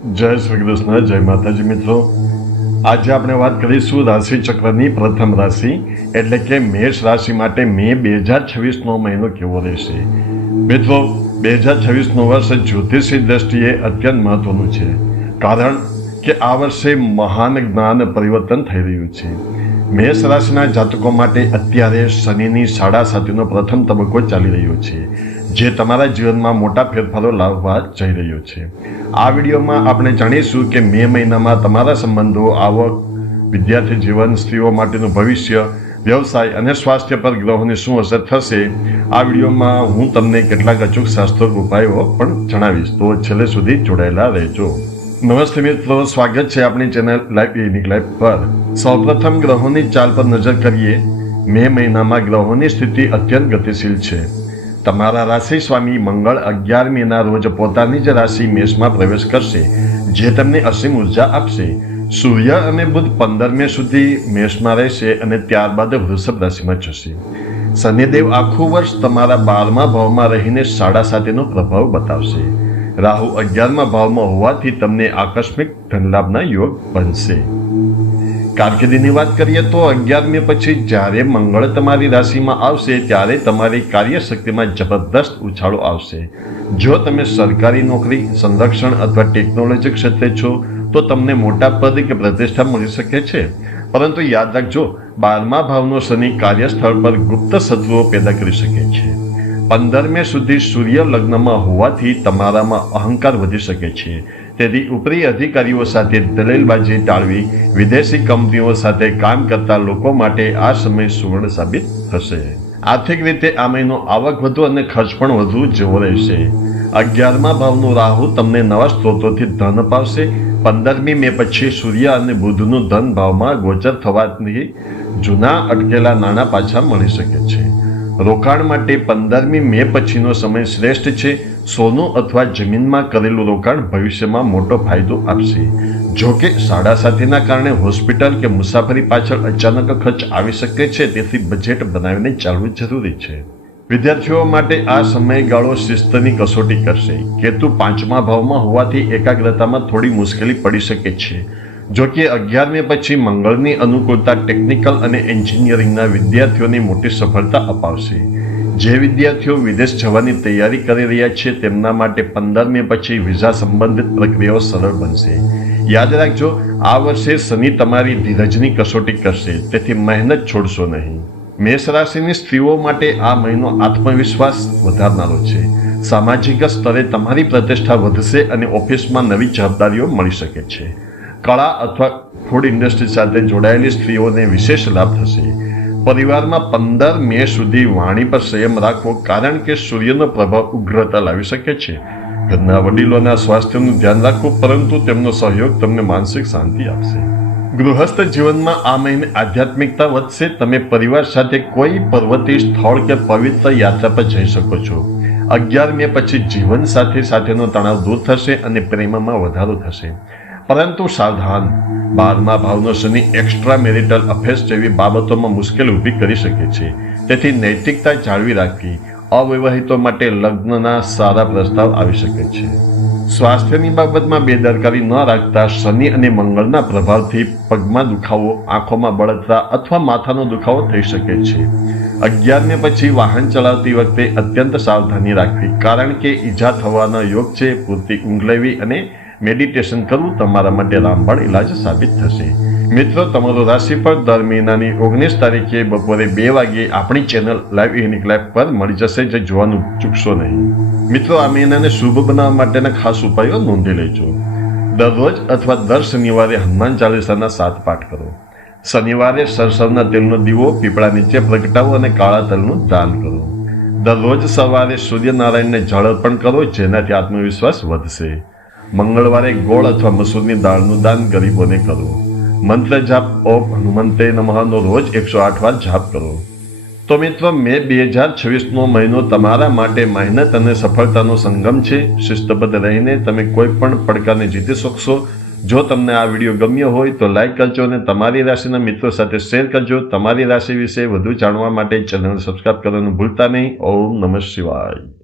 જય શ્રી કૃષ્ણ, જય માતાજી મિત્રો। આજે આપણે વાત કરીશું રાશિ ચક્રની પ્રથમ રાશિ એટલે કે મેષ રાશિ માટે મે 2026નો મહિનો કેવો રહેશે। મિત્રો, 2026નું વર્ષ જ્યોતિષી દ્રષ્ટિએ અત્યંત મહત્વનું છે, કારણ કે આ વર્ષે મહાન જ્ઞાન પરિવર્તન થઈ રહ્યું છે। મેષ રાશિના જાતકો માટે અત્યારે શનિની 7.5નો પ્રથમ તબક્કો ચાલી રહ્યો છે, જે તમારા જીવનમાં મોટા ફેરફારો લાવવા જઈ રહ્યો છે। આ વિડીયોમાં આપણે જાણીશું કે મે મહિનામાં તમારા સંબંધો, આવક, વિદ્યાર્થી જીવન, સ્ત્રીઓ માટેનું ભવિષ્ય, વ્યવસાય અને સ્વાસ્થ્ય પર ગ્રહોની શું અસર થશે। આ વિડીયોમાં હું તમને કેટલાક અચૂક શાસ્ત્રોક્ત ઉપાયો પણ જણાવીશ, તો છેલ્લે સુધી જોડાયેલા રહેજો। નમસ્તે મિત્રો, સ્વાગત છે આપણી ચેનલ લાઈવ યુનિક લાઈફ પર। સૌપ્રથમ ગ્રહોની ચાલ પર નજર કરીએ। મે મહિનામાં ગ્રહોની સ્થિતિ અત્યંત ગતિશીલ છે। તમારા રાશિ સ્વામી મંગળ 11 મેના રોજ પોતાની જ રાશિ મેષમાં પ્રવેશ કરશે, જે તમને અસીમ ઉર્જા આપશે। સૂર્ય અને બુધ 15 મે સુધી મેષમાં રહેશે અને ત્યારબાદ વૃષભ રાશિમાં જશે। શનિદેવ આખું વર્ષ તમારા 12મા ભાવમાં રહીને 7.5નો પ્રભાવ બતાવશે। રાહુ 11મા ભાવમાં હોવાથી તમને આકસ્મિક ધનલાભના યોગ બનશે। કારકિર્દીની વાત કરીએ તો 11 મે પછી જ્યારે મંગળ તમારી રાશિમાં આવશે ત્યારે તમારી કાર્યશક્તિમાં જબરદસ્ત ઉછાળો આવશે। જો તમે સરકારી નોકરી, સંરક્ષણ અથવા ટેકનોલોજી ક્ષેત્રે છો તો તમને મોટા પદ કે પ્રતિષ્ઠા મળી શકે છે, પરંતુ યાદ રાખજો, 12મા ભાવનો શનિ કાર્યસ્થળ પર ગુપ્ત શત્રુઓ પેદા કરી શકે છે। 15 મે સુધી સૂર્ય લગ્નમાં હોવાથી તમારામાં અહંકાર વધી શકે છે, તેથી ઉપરી અધિકારીઓ સાથે દલીલબાજી ટાળવી। વિદેશી કંપનીઓ સાથે કામ કરતા લોકો માટે આ સમય સુવર્ણ સાબિત થશે। આર્થિક રીતે આ મહિનો આવક વધુ અને ખર્ચ પણ વધુ જેવો રહેશે। 11મા ભાવનો રાહુ તમને નવા સ્ત્રોતોથી ધન અપાવશે। 15મી મે પછી સૂર્ય અને બુધનું ધન ભાવમાં ગોચર થવાથી જૂના અટકેલા નાણાં પાછા મળી શકે છે। રોકાણ માટે 15મી મે પછીનો સમય શ્રેષ્ઠ છે। સોનું અથવા જમીનમાં કરેલું રોકાણ ભવિષ્યમાં મોટો ફાયદો આપશે। જો કે 7.5ના કારણે હોસ્પિટલ કે મુસાફરી પાછળ અચાનક ખર્ચ આવી શકે છે, તેથી બજેટ બનાવીને ચાલવું જરૂરી છે। વિદ્યાર્થીઓ માટે આ સમયગાળો શિસ્તની કસોટી કરશે। કેતુ 5મા ભાવમાં હોવાથી એકાગ્રતામાં થોડી મુશ્કેલી પડી શકે છે। જો કે 11 મે પછી મંગળની અનુકૂળતા ટેકનિકલ અને એન્જિનિયરિંગના વિદ્યાર્થીઓને મોટી સફળતા અપાવશે। જે વિદ્યાર્થીઓ વિદેશ જવાની તૈયારી કરી રહ્યા છે તેમના માટે 15 મે પછી વિઝા સંબંધિત પ્રક્રિયાઓ સરળ બનશે। યાદ રાખજો, આ વર્ષે શનિ તમારી ધીરજની કસોટી કરશે, તેથી મહેનત છોડશો નહીં। મેષ રાશિની સ્ત્રીઓ માટે આ મહિનો આત્મવિશ્વાસ વધારનારો છે। સામાજિક સ્તરે તમારી પ્રતિષ્ઠા વધશે અને ઓફિસમાં નવી જવાબદારીઓ મળી શકે છે। કળા અથવા ફૂડ ઇન્ડસ્ટ્રી સાથે જોડાયેલી સ્ત્રીઓને વિશેષ લાભ થશે। પરિવારમાં 15 મે સુધી વાણી પર સંયમ રાખવો, કારણ કે સૂર્યનો પ્રભાવ ઉગ્રતા લાવી શકે છે। ઘરના વડીલોના સ્વાસ્થ્યનું ધ્યાન રાખવું, પરંતુ તેમનો સહયોગ તમને માનસિક શાંતિ આપશે। ગૃહસ્થ જીવનમાં આ મહિને આધ્યાત્મિકતા વધશે। તમે પરિવાર સાથે કોઈ પર્વતીય સ્થળ કે પવિત્ર યાત્રા પર જઈ શકો છો। 11 મે પછી જીવન સાથેનો તણાવ દૂર થશે અને પ્રેમમાં વધારો થશે, પરંતુ સાવધાન, 12મા ભાવનો શનિ એક્સ્ટ્રા મેરિટલ અફેર્સ જેવી બાબતોમાં મુશ્કેલી ઊભી કરી શકે છે, તેથી નૈતિકતા જાળવી રાખવી। અવિવાહિતો માટે લગ્નના સારા પ્રસ્તાવ આવી શકે છે। સ્વાસ્થ્યની બાબતમાં બેદરકારી ન રાખતા શનિ અને મંગળના પ્રભાવથી પગમાં દુખાવો, આંખોમાં બળતરા અથવા માથાનો દુખાવો થઈ શકે છે। 11 મે પછી વાહન ચલાવતી વખતે અત્યંત સાવધાની રાખવી, કારણ કે ઈજા થવાના યોગ છે। પૂરતી ઊંઘ લેવી અને મેડિટેશન કરવું તમારા માટે રામબાણ ઇલાજ સાબિત થશે। મિત્રો, તમારું રાશિફળ દર મહિનાની 19 તારીખે બપોરે 2 વાગ્યે આપણી ચેનલ લાઈવ યુનિક લાઈફ પર મળી જશે, જે જોવાનું ચૂકશો નહીં। મિત્રો, આ મહિનાને શુભ બનાવવા માટેના ખાસ ઉપાયો નોંધી લેજો। દરરોજ અથવા દર શનિવારે હનુમાન ચાલીસાના 7 પાઠ કરો। શનિવારે સરસવના તેલનો દીવો પીપળા નીચે પ્રગટાવો અને કાળા તલનું દાન કરો। દરરોજ સવારે સૂર્યનારાયણને જળ અર્પણ કરો, જેનાથી આત્મવિશ્વાસ વધશે। મંગળવારે ગોળ અથવા મસૂરની દાળનું દાન ગરીબોને કરો। મંત્ર જાપ ઓમ હનુમંતે નમઃનો રોજ 108 વાર જાપ કરો। તો મિત્રો, મે 2026નો મહિનો તમારા માટે મહેનત અને સફળતાનો સંગમ છે। શિસ્તબદ્ધ રહીને તમે કોઈ પણ પડકારને જીતી શકશો। જો તમને આ વિડીયો ગમ્યો હોય તો લાઈક કરજો અને તમારી રાશિના મિત્રો સાથે શેર કરજો। તમારી રાશિ વિશે વધુ જાણવા માટે ચેનલ સબસ્ક્રાઇબ કરવાનું ભૂલતા નહીં। ઓમ નમઃ શિવાય।